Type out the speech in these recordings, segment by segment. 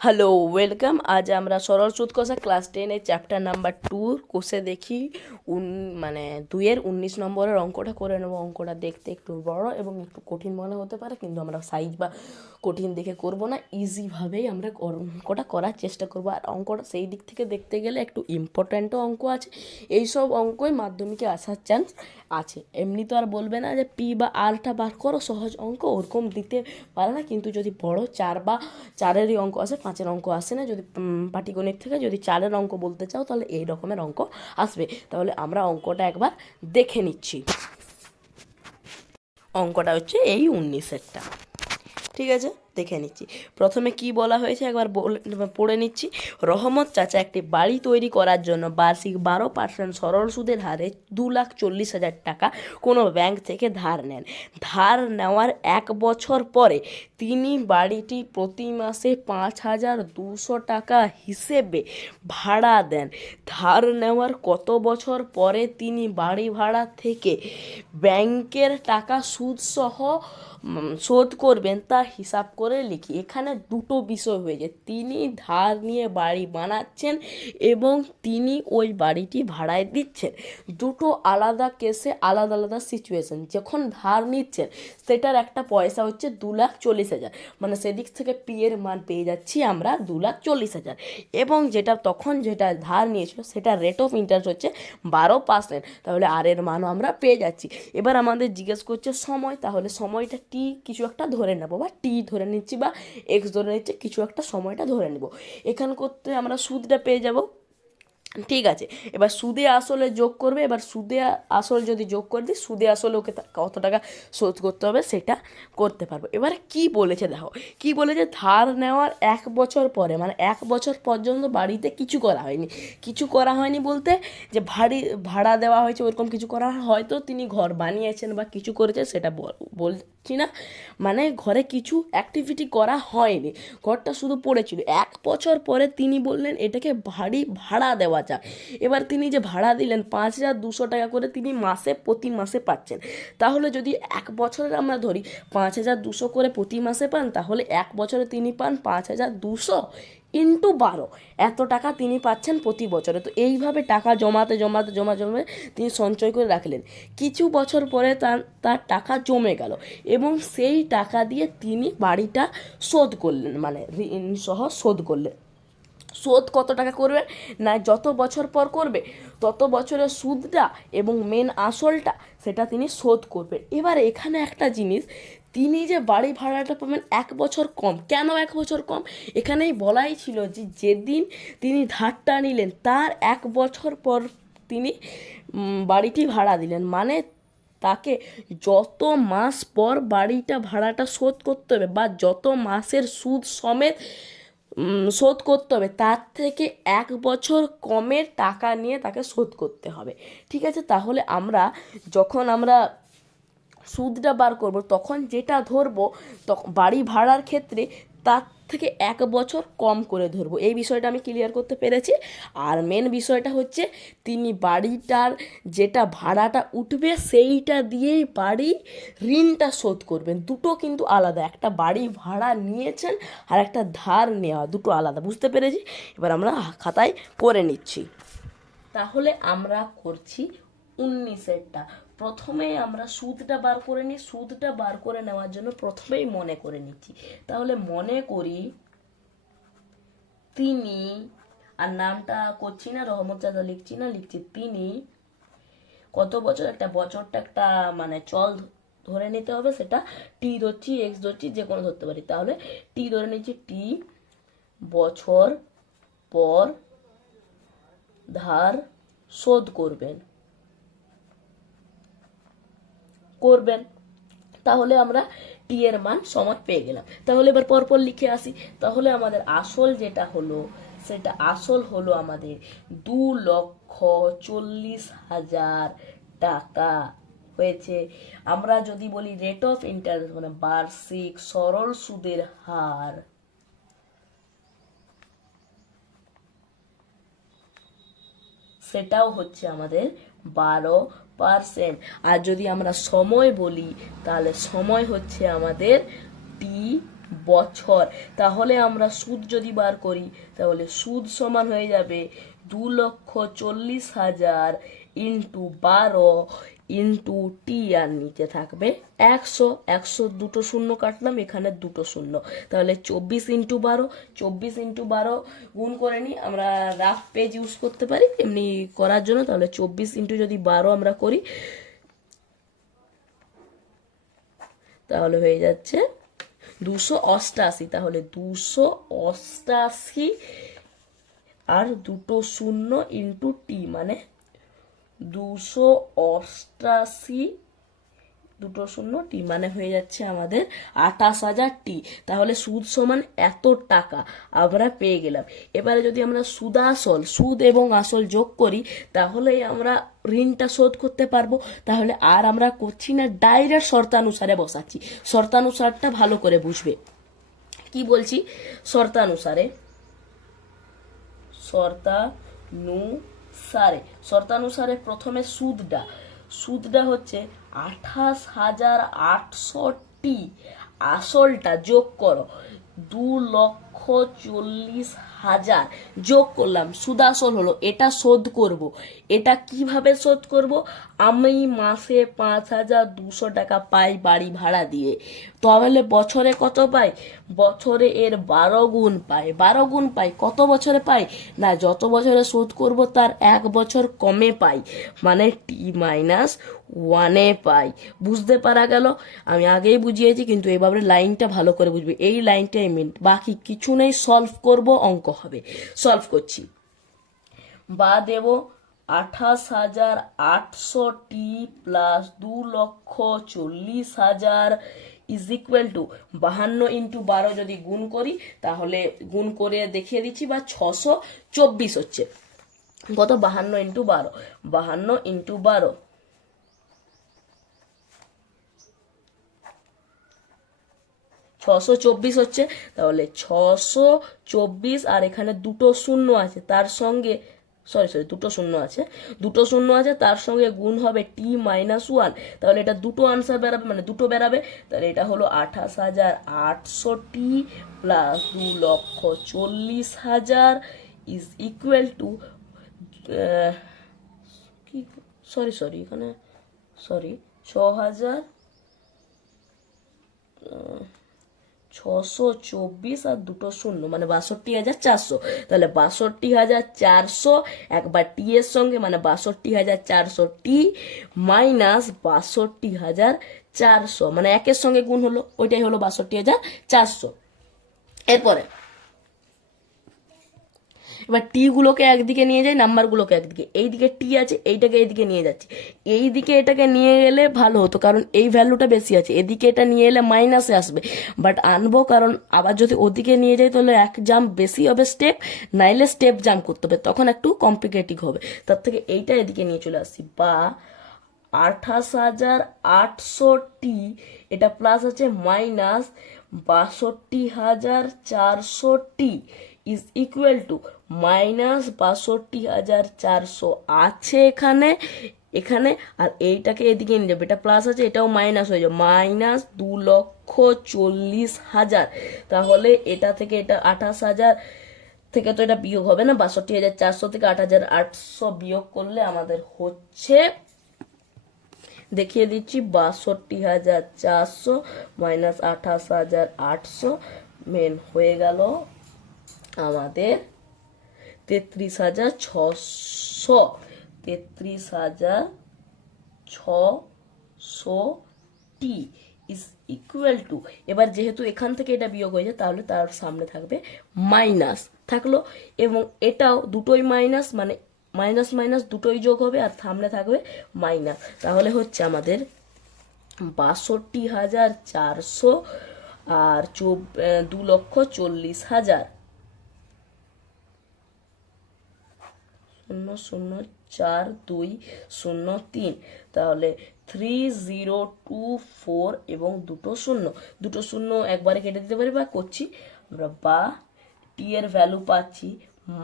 Hello welcome আজ আমরা সরল সুদ কষা ক্লাস টেনের চ্যাপ্টার নাম্বার টু কোষে দেখি। উন মানে দুইয়ের উনিশ নম্বরের অঙ্কটা করে নেব। অঙ্কটা দেখতে একটু বড় এবং একটু কঠিন মনে হতে পারে, কিন্তু আমরা সাইজ বা কঠিন দেখে করব না। ইজিভাবেই আমরা অঙ্কটা করার চেষ্টা করব। আর অঙ্কটা সেই দিক থেকে দেখতে গেলে একটু ইম্পর্ট্যান্টও অঙ্ক আছে। এইসব অঙ্কই মাধ্যমিকে আসার চান্স আছে। এমনি তো আর বলবে না যে পি বা আরটা বার করো, সহজ অঙ্ক ওরকম দিতে পারে না। কিন্তু যদি বড় চার বা চারেরই অঙ্ক আসে পাঁচের অঙ্ক আসে না, যদি পাটিগণিত থেকে যদি চারের অঙ্ক বলতে চাও, তাহলে এই রকমের অঙ্ক আসবে। তাহলে আমরা অঙ্কটা একবার দেখে নিচ্ছি। অঙ্কটা হচ্ছে এই উনিশেরটা। ঠিক আছে? দেখে নিচ্ছি। প্রথমে কি বলা হয়েছে? একবার পড়ে নিচ্ছি। রহমত চাচা একটি বাড়ি তৈরি করার জন্য বার্ষিক বারো পার্সেন্ট সরল সুদের হারে দু লাখ চল্লিশ হাজার টাকা কোনো ব্যাংক থেকে ধার নেন। ধার নেওয়ার এক বছর পরে তিনি বাড়িটি প্রতি মাসে পাঁচ হাজার দুশো টাকা হিসেবে ভাড়া দেন। ধার নেওয়ার কত বছর পরে তিনি বাড়ি ভাড়া থেকে ব্যাংকের টাকা সুদসহ শোধ করবেন তা হিসাব করে লিখি। এখানে দুটো বিষয় হয়েছে তিনি ধার নিয়ে বাড়ি বানাচ্ছেন এবং তিনি ওই বাড়িটি ভাড়ায় দিচ্ছেন। দুটো আলাদা কেসে আলাদা আলাদা সিচুয়েশন যখন ধার নিচ্ছেন, সেটার একটা পয়সা হচ্ছে দু লাখ চল্লিশ হাজার। মানে সেদিক থেকে পিয়ের মান পেয়ে যাচ্ছি আমরা দু লাখ চল্লিশ হাজার। এবং যেটা তখন যেটা ধার নিয়েছিল, সেটা রেট অফ ইন্টারেস্ট হচ্ছে বারো পার্সেন্ট তাহলে আর এর মানও আমরা পেয়ে যাচ্ছি। এবার আমাদের জিজ্ঞেস করছে সময়। তাহলে সময়টা টি কিছু একটা ধরে নেব বা টি ধরে নিচ্ছি বা এক্স ধরে নিচ্ছি, কিছু একটা সময়টা ধরে নেব। এখান করতে আমরা সুদটা পেয়ে যাব। ঠিক আছে। এবার সুদে আসলে যোগ করবে, এবার সুদে আসল যদি যোগ করে দিই, সুদে আসলে ওকে কত টাকা শোধ করতে হবে সেটা করতে পারব। এবারে কি বলেছে দেখো, কি বলেছে? ধার নেওয়ার এক বছর পরে মানে এক বছর পর্যন্ত বাড়িতে কিছু করা হয়নি। কিছু করা হয়নি বলতে যে ভাড়ি, ভাড়া দেওয়া হয়েছে ওরকম কিছু করা হয়- হয়তো তিনি ঘর বানিয়েছেন বা কিছু করেছে সেটা বল- বলছি না। মানে ঘরে কিছু অ্যাক্টিভিটি করা হয়নি, ঘরটা শুধু পড়েছিল। এক বছর পরে তিনি বললেন, এটাকে ভারী ভাড়া দেওয়া যাক এবার তিনি যে ভাড়া দিলেন পাঁচ হাজার দুশো টাকা করে তিনি মাসে, প্রতি মাসে পাচ্ছেন। তাহলে যদি এক বছরের আমরা ধরি পাঁচ হাজার দুশো করে প্রতি মাসে পান, তাহলে এক বছরে তিনি পান পাঁচ হাজার দুশো ইন্টু বারো। এত টাকা তিনি পাচ্ছেন প্রতি বছরে। তো এইভাবে টাকা জমাতে জমাতে জমা জমে তিনি সঞ্চয় করে রাখলেন। কিছু বছর পরে তার তার টাকা জমে গেল এবং সেই টাকা দিয়ে তিনি বাড়িটা শোধ করলেন মানে ঋণ সহ শোধ করলেন। শোধ কত টাকা করবে, না যত বছর পর করবে, তত বছরের সুদটা এবং মেন আসলটা সেটা তিনি শোধ করবেন। এবার এখানে একটা জিনিস, তিনি যে বাড়ি ভাড়াটা পাবেন এক বছর কম। কেন এক বছর কম? এখানেই বলাই ছিল যে যেদিন তিনি ধারটা নিলেন, তার এক বছর পর তিনি বাড়িটি ভাড়া দিলেন। মানে তাকে যত মাস পর বাড়িটা ভাড়াটা শোধ করতে হবে বা যত মাসের সুদ সমেত শোধ করতে হবে। তার থেকে এক বছর কমের টাকা নিয়ে তাকে শোধ করতে হবে। ঠিক আছে? তাহলে আমরা যখন আমরা সুদটা বার করব, তখন যেটা ধরবো তখন বাড়ি ভাড়ার ক্ষেত্রে তার থেকে এক বছর কম করে ধরবো। এই বিষয়টা আমি ক্লিয়ার করতে পেরেছি। আর মেন বিষয়টা হচ্ছে, তিনি বাড়িটার যেটা ভাড়াটা উঠবে, সেইটা দিয়েই বাড়ি ঋণটা শোধ করবেন। দুটো কিন্তু আলাদা, একটা বাড়ি ভাড়া নিয়েছেন আর একটা ধার নেওয়া, দুটো আলাদা। বুঝতে পেরেছি? এবার আমরা খাতায় করে নিচ্ছি। তাহলে আমরা করছি উনিশেরটা। প্রথমে আমরা সুদটা বার করে নিই, সুদটা বার করে নেওয়ার জন্য প্রথমেই মনে করে নিচ্ছি। তাহলে মনে করি তিনি, আর নামটা করছি না রহমত চাচা লিখছি না, লিখছি তিনি। কত বছর? একটা বছরটা একটা মানে চল ধরে নিতে হবে সেটা। টি ধরছি এক্স ধরছি, যে কোনো ধরতে পারি। তাহলে টি ধরে নিচ্ছি টি বছর পর ধার শোধ করবেন। করবেন, তাহলে আমরা টি এর মান সমান পেয়ে গেলাম। তাহলে এবার পরপর লিখে আসি। তাহলে আমাদের আসল যেটা হলো, সেটা আসল হলো আমাদের দু লক্ষ চল্লিশ হাজার টাকা। হয়েছে? আমরা যদি বলি রেট অফ ইন্টারেস্ট মানে বার্ষিক সরল সুদের হার। সেটাও হচ্ছে আমাদের বারো পার্সেন্ট। আর যদি আমরা সময় বলি, তাহলে সময় হচ্ছে আমাদের টি বছর। তাহলে আমরা সুদ যদি বার করি, তাহলে সুদ সমান হয়ে যাবে দু লক্ষ চল্লিশ হাজার ইন্টু বারো ইন্টু টি আর নিচে থাকবে একশো একশো দুটো শূন্য কাটলাম, এখানে দুটো শূন্য। তাহলে চব্বিশ ইন্টু বারো, চব্বিশ ইন্টু বারো গুণ করে নিই, আমরা রাফ পেজ ইউজ করতে পারি, এমনি করার জন্য। তাহলে চব্বিশ ইন্টু যদি বারো আমরা করি, তাহলে হয়ে যাচ্ছে দুশো অষ্টাশি। তাহলে দুশো অষ্টাশি আর দুটো শূন্য ইন্টু টি মানে দুশো অষ্টাশি, দুটো শূন্য টি মানে হয়ে যাচ্ছে আমাদের আঠাশ হাজার টি তাহলে সুদ সমান এত টাকা আমরা পেয়ে গেলাম। এবারে যদি আমরা সুদাসল সুদ এবং আসল যোগ করি, তাহলেই আমরা ঋণটা শোধ করতে পারব। তাহলে আর আমরা করছি না, ডাইরেক্ট শর্তানুসারে বসাচ্ছি। শর্তানুসারটা ভালো করে বুঝবে। কি বলছি? শর্তানুসারে শর্তানুসারে শর্তানুসারে প্রথমে সুদটা। সুদটা হচ্ছে আঠাশ হাজার আটশোটি আসলটা যোগ করো। দু লক্ষ চল্লিশ হাজার। যোগ করলাম, সুদাসল হলো, এটা শোধ করব। এটা কীভাবে শোধ করব? আমি মাসে পাঁচ হাজার দুশো টাকা পাই বাড়ি ভাড়া দিয়ে। তাহলে বছরে কত পাই? বছরে এর বারো গুণ পাই। বারো গুণ পাই, কত বছরে পাই? না, যত বছরে শোধ করব, তার এক বছর কমে পাই। মানে টি মাইনাস ওয়ানে পাই। বুঝতে পারা গেল? আমি আগেই বুঝিয়েছি, কিন্তু এভাবে লাইনটা ভালো করে বুঝবে। এই লাইনটাই মেন বাকি কিছু নেই সলভ করব, অঙ্ক হবে। সলভ করছি। বা দেব আঠাশ হাজার আটশোটি প্লাস দু লক্ষ চল্লিশ হাজার ইজ ইকুয়াল টু বাহান্ন ইন্টু বারো যদি গুণ করি, তাহলে গুণ করে দেখিয়ে দিচ্ছি বা ছশো চব্বিশ হচ্ছে। কত? বাহান্ন ইন্টু বারো। বাহান্ন ইন্টু বারো। ছশো চব্বিশ হচ্ছে, তাহলে ছশো চব্বিশ আর এখানে দুটো শূন্য আছে, তার সঙ্গে সরি সরি দুটো শূন্য আছে, দুটো শূন্য আছে, তার সঙ্গে গুণ হবে টি মাইনাস ওয়ান তাহলে এটা দুটো আনসার বেরাবে মানে দুটো বেরাবে, তাহলে এটা হলো আঠাশ হাজার আটশো টি প্লাস দু লক্ষ চল্লিশ হাজার ইজ ইকুয়াল টু কি সরি সরি এখানে সরি ছ হাজার ছশো চব্বিশ আর দুটো শূন্য মানে বাষট্টি হাজার চারশো। তাহলে বাষট্টি হাজার চারশো একবার টি এর সঙ্গে মানে বাষট্টি হাজার চারশো টি মাইনাস বাষট্টি হাজার চারশো মানে একের সঙ্গে গুণ হলো, ওইটাই হলো বাষট্টি হাজার চারশো। এরপরে এবার টি গুলোকে একদিকে নিয়ে যাই নাম্বারগুলোকে একদিকে। এইদিকে টি আছে, এইটাকে এইদিকে নিয়ে যাচ্ছি। এই দিকে এটাকে নিয়ে গেলে ভালো হতো, কারণ এই ভ্যালুটা বেশি আছে। এদিকে এটা নিয়ে এলে মাইনাসে আসবে। বাট আনব, কারণ আবার যদি ওদিকে নিয়ে যাই, তাহলে এক জাম্প বেশি হবে স্টেপ নাইলে স্টেপ জাম্প করতে হবে। তখন একটু কমপ্লিকেটিভ হবে। তার থেকে এইটা এদিকে নিয়ে চলে আসছি। বা, আঠাশ হাজার আটশোটি এটা প্লাস আছে মাইনাস বাষট্টি হাজার চারশোটি ইজ ইকুয়াল টু মাইনাস বাষট্টি হাজার চারশো আছে এখানে এখানে, আর এইটাকে এদিকে নিয়ে যাবে। এটা প্লাস আছে, এটাও মাইনাস হয়ে যাবে। মাইনাস দু লক্ষ চল্লিশ হাজার। তাহলে এটা থেকে এটা আঠাশ হাজার থেকে তো এটা বিয়োগ হবে না। বাষট্টি হাজার চারশো থেকে আট হাজার আটশো বিয়োগ করলে আমাদের হচ্ছে, দেখিয়ে দিচ্ছি, বাষট্টি হাজার চারশো মাইনাস আঠাশ হাজার আটশো। মেন হয়ে গেল। আমাদের তেত্রিশ হাজার ছশো, তেত্রিশ হাজার ছশো টি ইজ ইকুয়াল টু এবার যেহেতু এখান থেকে এটা বিয়োগ হয়ে যায়, তাহলে তার সামনে থাকবে মাইনাস থাকল? এবং এটাও দুটোই মাইনাস মানে মাইনাস মাইনাস দুটোই যোগ হবে আর সামনে থাকবে মাইনাস তাহলে হচ্ছে আমাদের বাষট্টি হাজার চারশো আর চব দু লক্ষ চল্লিশ হাজার। শূন্য শূন্য চার দুই শূন্য তিন। তাহলে থ্রি জিরো টু ফোর এবং দুটো শূন্য। দুটো শূন্য একবারে কেটে দিতে পারি বা করছি। আমরা বা টি এর ভ্যালু পাচ্ছি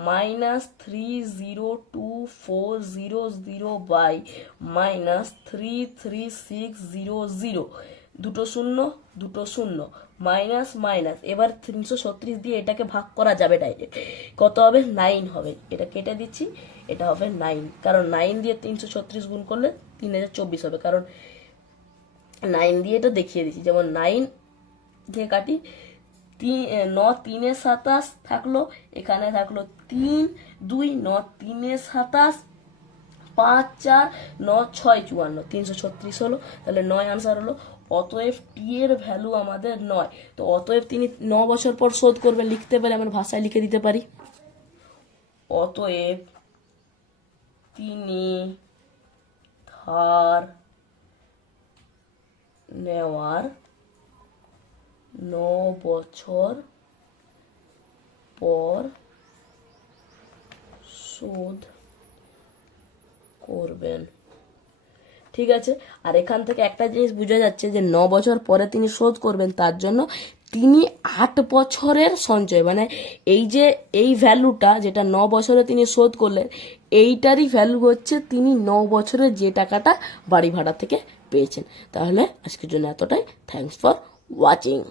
minus three zero two four zero zero by minus three three six zero zero দুটো শূন্য দুটো শূন্য মাইনাস মাইনাস এবার তিনশো ছত্রিশ দিয়ে এটাকে ভাগ করা যাবে ডাইরেক্ট কত হবে? নাইন হবে। এটা কেটে দিচ্ছি। এটা হবে নাইন কারণ নাইন দিয়ে তিনশো ছত্রিশ গুণ করলে তিন হাজার চব্বিশ হবে। কারণ নাইন দিয়ে এটা দেখিয়ে দিচ্ছি। যেমন নাইন দিয়ে কাটি, তিন ন তিনে সাতাশ থাকল, এখানে থাকল তিন, দুই, ন তিনে সাতাশ, পাঁচ, চার, ন, ছয়, চুয়ান্ন। তিনশো ছত্রিশ হলো, তাহলে নয় আনসার হলো। অতএব টি এর ভ্যালু আমাদের নয়। তো অতএব তিনি ন বছর পর শোধ করবে, লিখতে পারি আমার ভাষায় লিখে দিতে পারি। অতএব তিনি ধার নেওয়ার ন বছর পর শোধ করবেন। ঠিক আছে? আর এখান থেকে একটা জিনিস বোঝা যাচ্ছে যে ন বছর পরে তিনি শোধ করবেন, তার জন্য তিনি আট বছরের সঞ্চয়। মানে এই যে এই ভ্যালুটা যেটা ন বছরে তিনি শোধ করলেন, এইটারই ভ্যালু হচ্ছে তিনি ন বছরে যে টাকাটা বাড়ি ভাড়া থেকে পেয়েছেন। তাহলে আজকের জন্য এতটাই। Thanks for watching